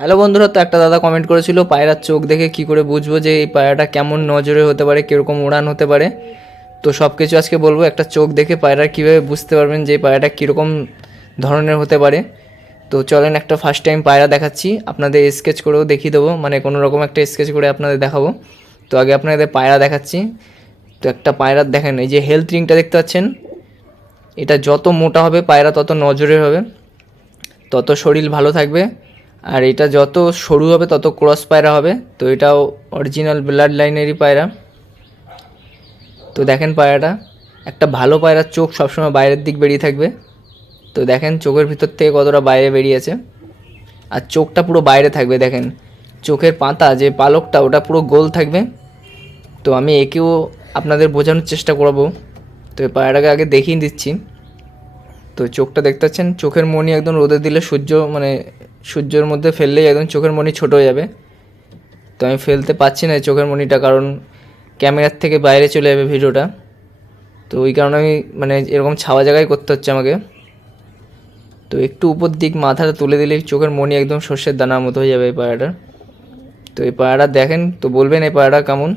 Hello বন্ধুরা, তো একটা দাদা কমেন্ট করেছিল পায়রার চোখ দেখে কি করে বুঝবো যে এই পায়রাটা কেমন নজরে হতে পারে, কীরকম উড়ান হতে পারে। তো সব কিছু আজকে বলবো। একটা চোখ দেখে পায়রার কীভাবে বুঝতে পারবেন যে এই পায়রাটা কীরকম ধরনের হতে পারে। তো চলেন একটা ফার্স্ট টাইম পায়রা দেখাচ্ছি, আপনাদের স্কেচ করেও দেখিয়ে দেবো, মানে কোনো রকম একটা স্কেচ করে আপনাদের দেখাবো। তো আগে আপনাদের পায়রা দেখাচ্ছি। তো একটা পায়রার দেখেন, এই যে হেলথ রিংটা দেখতে পাচ্ছেন, এটা যত মোটা হবে পায়রা তত নজরে হবে, তত শরীর ভালো থাকবে। আর এটা যত সরু হবে তত ক্রস পায়রা হবে। তো এটাও অরিজিনাল ব্লাড লাইনেরই পায়রা। তো দেখেন পায়রাটা, একটা ভালো পায়রার চোখ সবসময় বাইরের দিক বেরিয়ে থাকবে। তো দেখেন চোখের ভিতর থেকে কতটা বাইরে বেরিয়েছে, আর চোখটা পুরো বাইরে থাকবে। দেখেন চোখের পাতা যে পালকটা ওটা পুরো গোল থাকবে। তো আমি একেও আপনাদের বোঝানোর চেষ্টা করব। তো এই পায়রাটাকে আগে দেখিয়ে দিচ্ছি। তো চোখটা দেখতে পাচ্ছেন, চোখের মণি একদম রোদে দিলে সূর্যের মধ্যে ফেললেই একদম চোখের মণি ছোট হয়ে যাবে। তো আমি ফেলতে পারছি না চোখের মণিটা, কারণ ক্যামেরার থেকে বাইরে চলে যাবে ভিডিওটা। তো ওই কারণে আমি মানে এরকম ছাওয়া জায়গায় করতে হচ্ছে আমাকে। তো একটু উপর দিক মাথাটা তুলে দিলেই চোখের মণি একদম সর্ষের দানার মতো হয়ে যাবে এই পায়রাটার। তো এই পায়রাটা দেখেন, তো বলবেন এই পায়রাটা কেমন।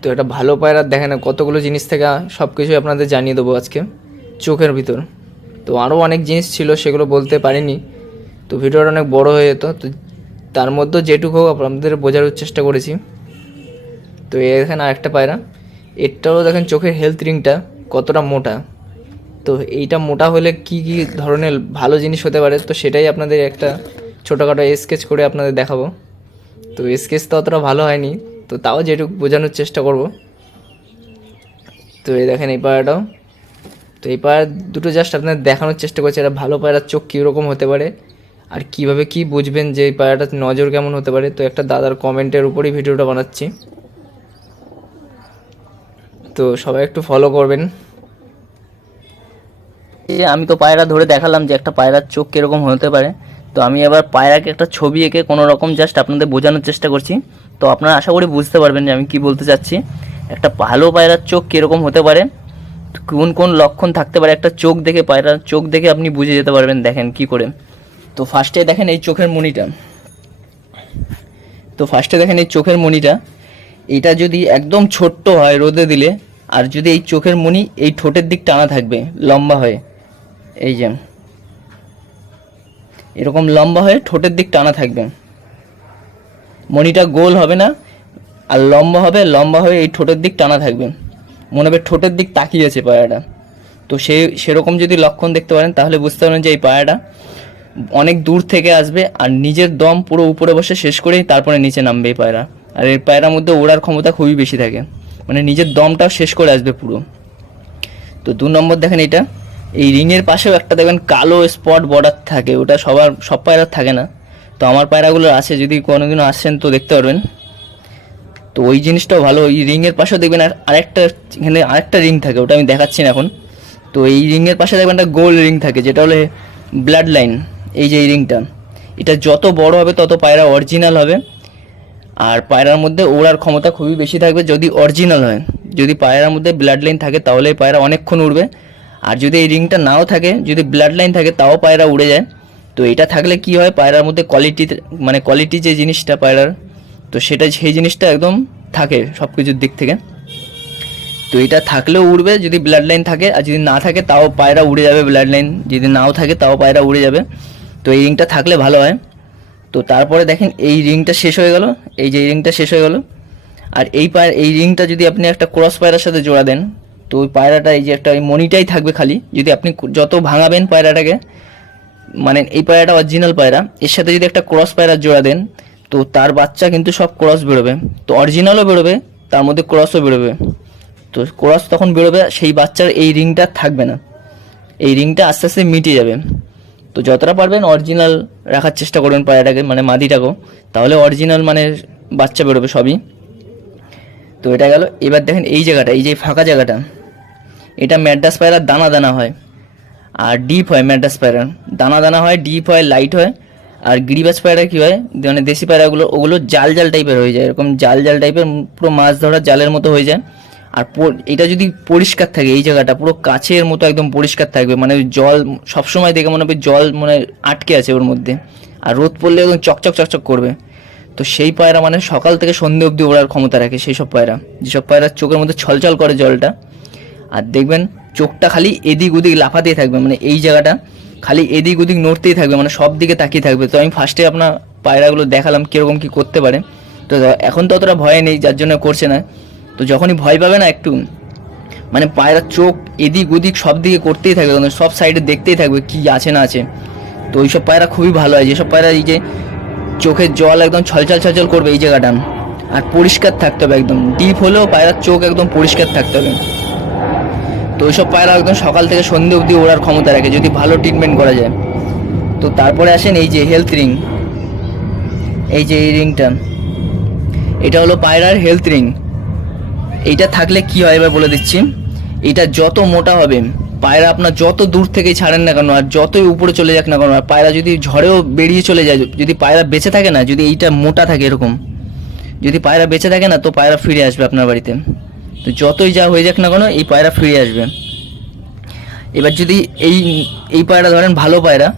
তো এটা ভালো পায়রা দেখেন, কতগুলো জিনিস থেকে সব কিছুই আপনাদের জানিয়ে দেবো আজকে চোখের ভিতর। তো আরও অনেক জিনিস ছিল, সেগুলো বলতে পারিনি, তো ভিডিওটা অনেক বড় হয়ে যেত। তো তার মধ্যে যেটুকু হোক আপনাদের বোঝার চেষ্টা করেছি। তো এখানে আরেকটা পায়রা, এটাও দেখেন চোখের হেলথ রিংটা কতটা মোটা। তো এইটা মোটা হলে কি কি ধরনের ভালো জিনিস হতে পারে, তো সেটাই আপনাদের একটা ছোটোখাটো স্কেচ করে আপনাদের দেখাবো। তো স্কেচ তো অতটা ভালো হয়নি, তো তাও যেটুকু বোঝানোর চেষ্টা করব। তো এই দেখেন এই পায়রাটাও। তো এই পায়রা দুটো জাস্ট আপনাদের দেখানোর চেষ্টা করছে এটা ভালো পায়রার চোখ কীরকম হতে পারে, আর কিভাবে কি বুঝবেন যে এই পায়রাটার নজর কেমন হতে পারে। তো একটা দাদার কমেন্টের উপরেই ভিডিওটা বানাচ্ছি, তো সবাই একটু ফলো করবেন। এই যে আমি তো পায়রা ধরে দেখালাম যে একটা পায়রার চোখ কীরকম হতে পারে। তো আমি এবার পায়রাকে একটা ছবি এঁকে কোনো রকম জাস্ট আপনাদের বোঝানোর চেষ্টা করছি। তো আপনারা আশা করি বুঝতে পারবেন যে আমি কি বলতে চাচ্ছি। একটা ভালো পায়রার চোখ কীরকম হতে পারে, কোন কোন লক্ষণ থাকতে পারে একটা চোখ দেখে, পায়রার চোখ দেখে আপনি বুঝে যেতে পারবেন। দেখেন কি করে। তো ফার্স্টে দেখেন এই চোখের মণিটা, এটা যদি একদম ছোট্ট হয় রোদে দিলে, আর যদি এই চোখের মণি এই ঠোঁটের দিক টানা থাকবে লম্বা হয়ে, এই যে এরকম লম্বা হয়ে ঠোঁটের দিক টানা থাকবে, মণিটা গোল হবে না, আর লম্বা হবে, লম্বা হয়ে এই ঠোঁটের দিক টানা থাকবে, মনে হবে ঠোঁটের দিক তাকিয়েছে পায়রাটা। তো সেরকম যদি লক্ষণ দেখতে পারেন তাহলে বুঝতে পারবেন যে এই পায়রাটা অনেক দূর থেকে আসবে, আর নিজের দম পুরো উপরে বসে শেষ করেই তারপরে নিচে নামবে এই পায়রা। আর এই পায়রার মধ্যে ওড়ার ক্ষমতা খুবই বেশি থাকে, মানে নিজের দমটাও শেষ করে আসবে পুরো। তো 2 নম্বর দেখেন এটা, এই রিংয়ের পাশেও একটা দেখবেন কালো স্পট বর্ডার থাকে, ওটা সব পায়রার থাকে না। তো আমার পায়রাগুলোর আছে, যদি কোনোদিনও আসেন তো দেখতে পারবেন। তো ওই জিনিসটাও ভালো, ওই রিংয়ের পাশেও দেখবেন এখানে আরেকটা রিং থাকে, ওটা আমি দেখাচ্ছি না এখন। তো এই রিংয়ের পাশে দেখবেন একটা গোল রিং থাকে, যেটা হলো ব্লাড লাইন। এই যে এই রিংটা, এটা যত বড় হবে তত পায়রা অরিজিনাল হবে, আর পায়রার মধ্যে ওড়ার ক্ষমতা খুবই বেশি থাকবে যদি অরিজিনাল হয়। যদি পায়রার মধ্যে ব্লাড লাইন থাকে তাহলে পায়রা অনেকক্ষণ উড়বে, আর যদি এই রিংটা নাও থাকে, যদি ব্লাড লাইন থাকে তাও পায়রা উড়ে যায়। তো এটা থাকলে কি হয়, পায়রার মধ্যে কোয়ালিটি যে জিনিসটা পায়রার, তো সেই জিনিসটা একদম থাকে সব কিছুর দিক থেকে। তো এটা থাকলেও উড়বে যদি ব্লাড লাইন থাকে, আর যদি না থাকে তাও পায়রা উড়ে যাবে, ব্লাড লাইন যদি নাও থাকে তাও পায়রা উড়ে যাবে। তো এই রিংটা থাকলে ভালো হয়। তো তারপরে দেখেন এই রিংটা শেষ হয়ে গেল, এই যে এই রিংটা শেষ হয়ে গেল, আর এই রিংটা যদি আপনি একটা ক্রস পায়রার সাথে জোড়া দেন, তো ওই পায়রাটা এই যে একটা এই মনিটাই থাকবে খালি। যদি আপনি যত ভাঙাবেন পায়রাটাকে, মানে এই পায়রাটা অরিজিনাল পায়রা, এর সাথে যদি একটা ক্রস পায়রার জোড়া দেন, তো তার বাচ্চা কিন্তু সব ক্রস বেরোবে। তো অরিজিনালও বেরোবে, তার মধ্যে ক্রসও বেরোবে। তো ক্রস তখন বেরোবে, সেই বাচ্চার এই রিংটা থাকবে না, এই রিংটা আস্তে আস্তে মিটে যাবে। তো যতটা পারবেন অরিজিনাল রাখার চেষ্টা করবেন পায়রাটাকে, মানে মাদিটাকেও, তাহলে অরিজিনাল মানে বাচ্চা বেরোবে সবই। তো এটা গেল। এবার দেখেন এই জায়গাটা, এই যে ফাঁকা জায়গাটা, এটা ম্যাড্রাস পায়রার দানা দানা হয়, আর ডিপ হয়। ম্যাড্রাস পায়রার দানা দানা হয়, ডিপ হয়, লাইট হয়। আর গিরিবাজ পায়রা কী হয়, মানে দেশি পায়রাগুলো ওগুলো জাল জাল টাইপের হয়ে যায়, এরকম জাল জাল টাইপের, পুরো মাছ ধরার জালের মতো হয়ে যায়। আর এটা যদি পরিষ্কার থাকে, এই জায়গাটা পুরো কাচের মতো একদম পরিষ্কার থাকবে, মানে জল সবসময় দেখে মনে হবে জল মানে আটকে আছে ওর মধ্যে, আর রোদ পড়লে একদম চকচক চকচক করবে। তো সেই পায়রা মানে সকাল থেকে সন্ধে অবধি ওড়ার ক্ষমতা রাখে সেই সব পায়রা, যেসব পায়রার চোখের মধ্যে ছলছল করে জলটা। আর দেখবেন চোখটা খালি এদিক ওদিক লাফাতেই থাকবে, মানে এই জায়গাটা খালি এদিক ওদিক নড়তেই থাকবে, মানে সব দিকে তাকিয়ে থাকবে। তো আমি ফার্স্টে আপনার পায়রাগুলো দেখালাম কীরকম কী করতে পারে। তো এখন তো অতটা ভয় নেই, যার জন্য করছে না। তো যখনই ভয় পাবে না একটু, মানে পায়রার চোখ এদিক ওদিক সব দিকে করতেই থাকবে, মানে সব সাইডে দেখতেই থাকবে কি আছে না আছে। তো ওইসব পায়রা খুবই ভালো হয়, যেসব পায়রা এই যে চোখের জল একদম ছলছল ছলছল করবে এই জায়গাটা, আর পরিষ্কার থাকতে হবে, একদম ডিপ হলেও পায়রার চোখ একদম পরিষ্কার থাকতে হবে। তো ওইসব পায়রা একদম সকাল থেকে সন্ধে অবধি ওড়ার ক্ষমতা রাখে যদি ভালো ট্রিটমেন্ট করা যায়। তো তারপরে আসেন এই যে হেলথ রিং, এই যে এই রিংটা, এটা হলো পায়রার হেলথ রিং। এইটা থাকলে কি হয় এবার বলে দিচ্ছি। এটা যত মোটা হবে, পায়রা আপনার যত দূর থেকেই ছাড়েন না কেন আর যতই উপরে চলে যাক না কেন, আর পায়রা যদি ঝড়েও বেরিয়ে চলে যায়, যদি পায়রা বেঁচে থাকে না, যদি এইটা মোটা থাকে এরকম, যদি পায়রা বেঁচে থাকে না, তো পায়রা ফিরে আসবে আপনার বাড়িতে। তো যতই যা হয়ে যাক না কেন এই পায়রা ফিরে আসবে। এবার যদি এই পায়রা ধরেন ভালো পায়রা,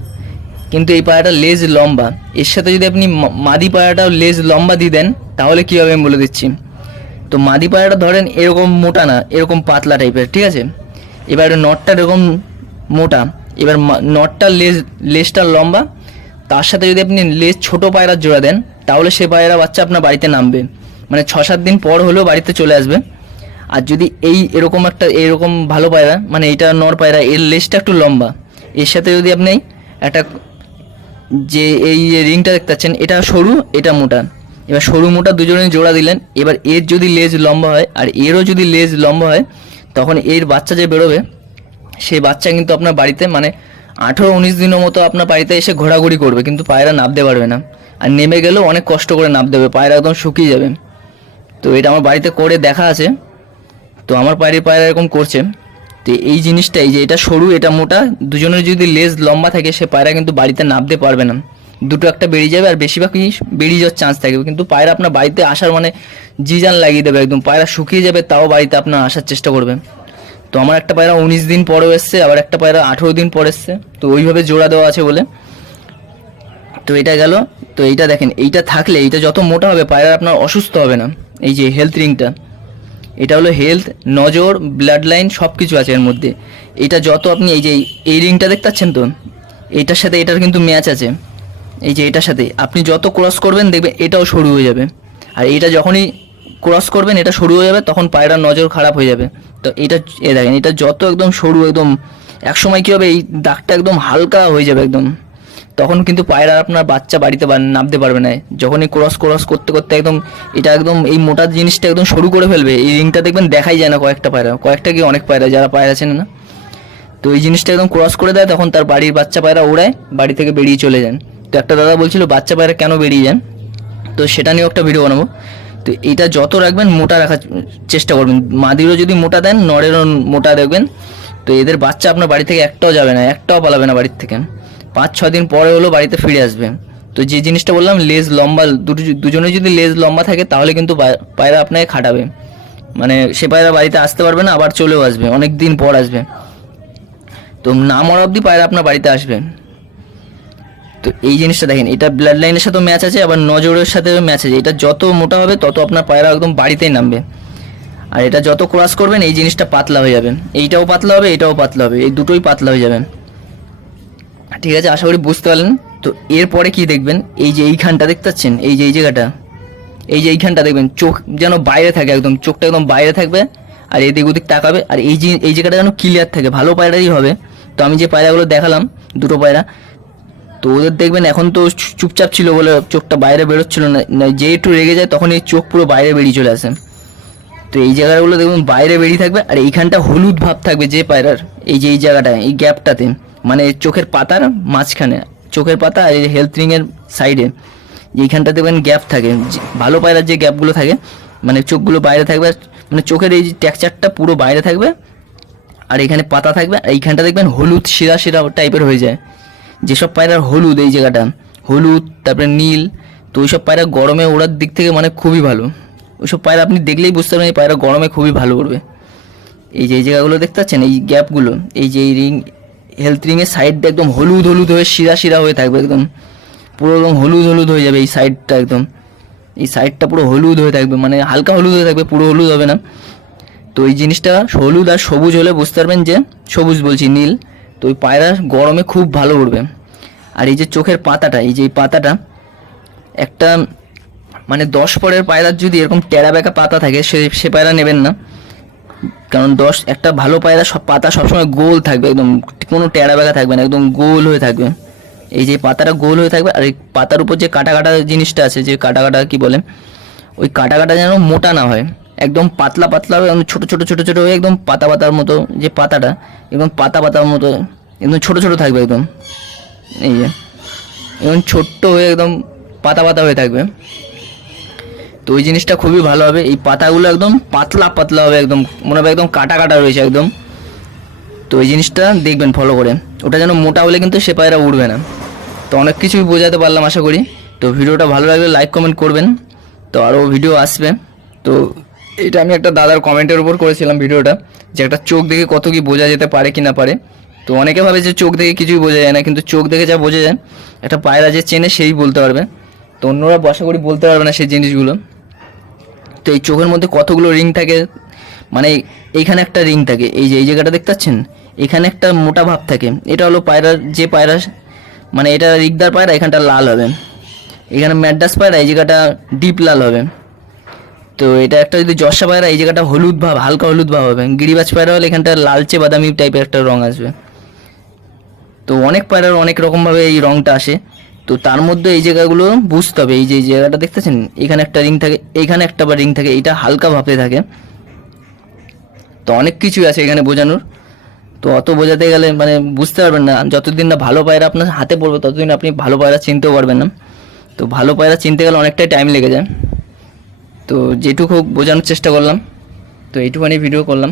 কিন্তু এই পায়রাটা লেজ লম্বা, এর সাথে যদি আপনি মাদি পায়রাটাও লেজ লম্বা দিয়ে দেন, তাহলে কী হবে আমি বলে দিচ্ছি। তো মাদি পায়রাটা ধরেন এরকম মোটা না, এরকম পাতলা টাইপের, ঠিক আছে। এবার নটটা এরকম মোটা, এবার নটটার লেজটা লম্বা, তার সাথে যদি আপনি লেজ ছোট পায়রার জোড়া দেন, তাহলে সে পায়রা বাচ্চা আপনার বাড়িতে নামবে, মানে 6-7 দিন পর হলেও বাড়িতে চলে আসবে। আর যদি এরকম একটা এরকম ভালো পায়রা, মানে এইটা নর পায়রা, এর লেজটা একটু লম্বা, এর সাথে যদি আপনি একটা যে এই রিংটা দেখতে পাচ্ছেন, এটা সরু এটা মোটা, এবার সরু মোটা দুজনে জোড়া দিলেন, এবার এর যদি লেজ লম্বা হয় আর এরও যদি লেজ লম্বা হয়, তখন এর বাচ্চা যে বেরোবে, সেই বাচ্চা কিন্তু আপনার বাড়িতে মানে 18-19 দিনের মতো আপনার বাড়িতে এসে ঘোরাঘুরি করবে, কিন্তু পায়রা নামতে পারবে না। আর নেমে গেলেও অনেক কষ্ট করে নামতে হবে, পায়রা একদম শুকিয়ে যাবে। তো এটা আমার বাড়িতে করে দেখা আছে, তো আমার পায়রা এরকম করছে। তো এই জিনিসটাই যে এটা সরু এটা মোটা, দুজনের যদি লেজ লম্বা থাকে, সে পায়রা কিন্তু বাড়িতে নামতে পারবে না, দুটো একটা বেরিয়ে যাবে, আর বেশিরভাগই বেরিয়ে যাওয়ার চান্স থাকবে। কিন্তু পায়রা আপনার বাড়িতে আসার মানে জিজান লাগিয়ে দেবে, একদম পায়রা শুকিয়ে যাবে তাও বাড়িতে আপনার আসার চেষ্টা করবে। তো আমার একটা পায়রা 19 দিন পরেও এসছে, আবার একটা পায়রা 18 দিন পর এসছে, তো ওইভাবে জোড়া দেওয়া আছে বলে। তো এটা গেল। তো এইটা দেখেন, এইটা থাকলে এইটা যত মোটা হবে পায়রা আপনার অসুস্থ হবে না। এই যে হেলথ রিংটা, এটা হলো হেলথ, নজর, ব্লাড লাইন সব কিছু আছে এর মধ্যে। এটা যত আপনি এই যে এই রিংটা দেখতে পাচ্ছেন, তো এইটার সাথে এটার কিন্তু ম্যাচ আছে। এই যে এটার সাথে আপনি যত ক্রস করবেন দেখবেন এটাও সরু হয়ে যাবে, আর এটা যখনই ক্রস করবেন এটা সরু হয়ে যাবে, তখন পায়রার নজর খারাপ হয়ে যাবে। তো এটা দেখেন, এটা যত একদম সরু, একদম একসময় কী হবে এই দাগটা একদম হালকা হয়ে যাবে একদম, তখন কিন্তু পায়রা আপনার বাচ্চা বাড়িতে নামতে পারবে না। যখনই ক্রস করতে করতে একদম এটা একদম এই মোটা জিনিসটা একদম সরু করে ফেলবে, এই রিংটা দেখবেন দেখাই যায় না কয়েকটা পায়রা, কয়েকটা কি অনেক পায়রা, যারা পায়রা চেনে না, তো এই জিনিসটা একদম ক্রস করে দেয়, তখন তার বাড়ির বাচ্চা পায়রা ওড়ায় বাড়ি থেকে বেরিয়ে চলে যান। তো একটা দাদা বলছিল বাচ্চা পায়রা কেন বেরিয়ে যান, তো সেটা নিয়েও একটা ভিডিও বানাবো। তো এইটা যত রাখবেন মোটা রাখার চেষ্টা করবেন, মাদিরও যদি মোটা দেন নরেরও মোটা দেখবেন, তো এদের বাচ্চা আপনার বাড়ি থেকে একটাও যাবে না, একটাও পালাবে না বাড়ির থেকে, 5-6 দিন পরে হলেও বাড়িতে ফিরে আসবে। তো যে জিনিসটা বললাম লেজ লম্বা, দুজনে যদি লেজ লম্বা থাকে তাহলে কিন্তু পায়রা আপনাকে খাটাবে, মানে সে পায়রা বাড়িতে আসতে পারবে না, আবার চলেও আসবে, অনেক দিন পর আসবে। তো না মরা অবধি পায়রা আপনার বাড়িতে আসবে। তো এই জিনিসটা দেখেন, এটা ব্লাড লাইনের সাথেও ম্যাচ আছে, আবার নজরের সাথেও ম্যাচ আছে। এটা যত মোটা হবে তত আপনার পায়রা একদম বাড়িতেই নামবে, আর এটা যত ক্রস করবেন এই জিনিসটা পাতলা হয়ে যাবে, এইটাও পাতলা হবে এটাও পাতলা হবে, এই দুটোই পাতলা হয়ে যাবে। ঠিক আছে, আশা করি বুঝতে পারলেন। তো এরপরে কি দেখবেন, এই যে এইখানটা দেখতে পাচ্ছেন, এই যে এই জায়গাটা, এই যে এইখানটা দেখবেন চোখ যেন বাইরে থাকে, একদম চোখটা একদম বাইরে থাকবে, আর এদিক ওদিক তাকাবে, আর এই জায়গাটা যেন ক্লিয়ার থাকে, ভালো পায়রাই হবে। তো আমি যে পায়রাগুলো দেখালাম দুটো পায়রা, তো ওদের দেখবেন এখন তো চুপচাপ ছিল বলে চোখটা বাইরে বেরোচ্ছিল না, যে একটু রেগে যায় তখন এই চোখ পুরো বাইরে বেরিয়ে চলে আসে। তো এই জায়গাগুলো দেখবেন বাইরে বেরিয়ে থাকবে, আর এইখানটা হলুদ ভাব থাকবে যে পায়রার, এই যে এই জায়গাটা এই গ্যাপটাতে, মানে চোখের পাতার মাঝখানে, চোখের পাতা আর এই হেলথ রিংয়ের সাইডে এইখানটা দেখবেন গ্যাপ থাকে, ভালো পায়রার যে গ্যাপগুলো থাকে, মানে চোখগুলো বাইরে থাকবে, মানে চোখের এই যে টেক্সচারটা পুরো বাইরে থাকবে, আর এখানে পাতা থাকবে, আর এইখানটা দেখবেন হলুদ শিরা শিরা টাইপের হয়ে যায়। যেসব পায়রার হলুদ এই জায়গাটা হলুদ, তারপরে নীল, তো ওইসব পায়রা গরমে ওড়ার দিক থেকে মানে খুবই ভালো। ওইসব পায়রা আপনি দেখলেই বুঝতে পারবেন এই পায়রা গরমে খুবই ভালো উড়বে। এই যে এই জায়গাগুলো দেখতে পাচ্ছেন, এই গ্যাপগুলো, এই যে এই রিং হেলথ রিংয়ের সাইডটা একদম হলুদ হলুদ হয়ে শিরা শিরা হয়ে থাকবে একদম, পুরো একদম হলুদ হলুদ হয়ে যাবে এই সাইডটা, একদম এই সাইডটা পুরো হলুদ হয়ে থাকবে, মানে হালকা হলুদ হয়ে থাকবে, পুরো হলুদ হবে না। তো এই জিনিসটা হলুদ আর সবুজ হলে বুঝতে পারবেন যে, সবুজ বলছি নীল, তো ওই পায়রা গরমে খুব ভালো উড়বে। আর এই যে চোখের পাতাটা, এই যে এই পাতাটা একটা মানে 10 পরের পায়রার যদি এরকম টেরা বেঁকা পাতা থাকে সে পায়রা নেবেন না, কারণ একটা ভালো পায়রা সব পাতা সবসময় গোল থাকবে, একদম কোনো টেরা বেঁকা থাকবে না, একদম গোল হয়ে থাকবে। এই যে পাতাটা গোল হয়ে থাকবে, আর এই পাতার উপর যে কাটা কাটা জিনিসটা আছে, যে কাটা কাটা কী বলে, ওই কাটা কাটা যেন মোটা না হয়, একদম পাতলা পাতলা হবে, একদম ছোটো ছোটো ছোটো ছোটো হয়ে একদম পাতা পাতার মতো, যে পাতাটা একদম পাতা পাতার মতো একদম ছোটো ছোটো থাকবে একদম, এই যে একদম ছোট্ট হয়ে একদম পাতা পাতা হয়ে থাকবে। তো ওই জিনিসটা খুবই ভালো হবে। এই পাতাগুলো একদম পাতলা পাতলা হবে, একদম মনে হবে একদম কাটা কাটা রয়েছে একদম। তো এই জিনিসটা দেখবেন ফলো করে, ওটা যেন মোটা হলে কিন্তু সে পায়রা উড়বে না। তো অনেক কিছুই বোঝাতে পারলাম আশা করি। তো ভিডিওটা ভালো লাগলে লাইক কমেন্ট করবেন, তো আরও ভিডিও আসবে। তো এটা আমি একটা দাদার কমেন্টের উপর করেছিলাম ভিডিওটা, যে একটা চোখ দেখে কত কি বোঝা যেতে পারে কি না পারে। তো অনেকে ভাবে যে চোখ দেখে কিছুই বোঝা যায় না, কিন্তু চোখ দেখে যা বোঝা যায়, একটা পায়রা যে চেনে সেই বলতে পারবে। তো অন্যরা আশা করি বলতে পারবে না সেই জিনিসগুলো। তো এই চোখের মধ্যে কতগুলো রিং থাকে, মানে এইখানে একটা রিং থাকে, এই যে এই জায়গাটা দেখতে পাচ্ছেন, এখানে একটা মোটা ভাব থাকে, এটা হলো পায়রার, যে পায়রা মানে এটা রিগদার পায়রা এখানটা লাল হবে, এখানে ম্যাড্রাস পায়রা এই জায়গাটা ডিপ লাল হবে। তো এটা একটা যদি জর্সা পায়রা এই জায়গাটা হলুদ ভাব, হালকা হলুদ ভাব হবে। গিরিবাজ পায়রা হলে এখানটা লালচে বাদামি টাইপের একটা রং আসবে। তো অনেক পায়রার অনেক রকমভাবে এই রংটা আসে। তো তার মধ্যে এই জায়গাগুলো বুঝতে হবে, এই যে এই জায়গাটা দেখতেছেন, এখানে একটা রিং থাকে, এইখানে একটা বা রিং থাকে, এটা হালকা ভাবে থাকে। তো অনেক কিছুই আছে এখানে বোঝানোর। তো অত বোঝাতে গেলে মানে বুঝতে পারবেন না, যতদিন না ভালো পায়রা আপনার হাতে পড়বে ততদিন আপনি ভালো পায়রা চিনতেও পারবেন না। তো ভালো পায়রা চিনতে গেলে অনেকটাই টাইম লেগে যায়। তো যেটুকু বোঝানোর চেষ্টা করলাম, তো এইটুখানি ভিডিও করলাম।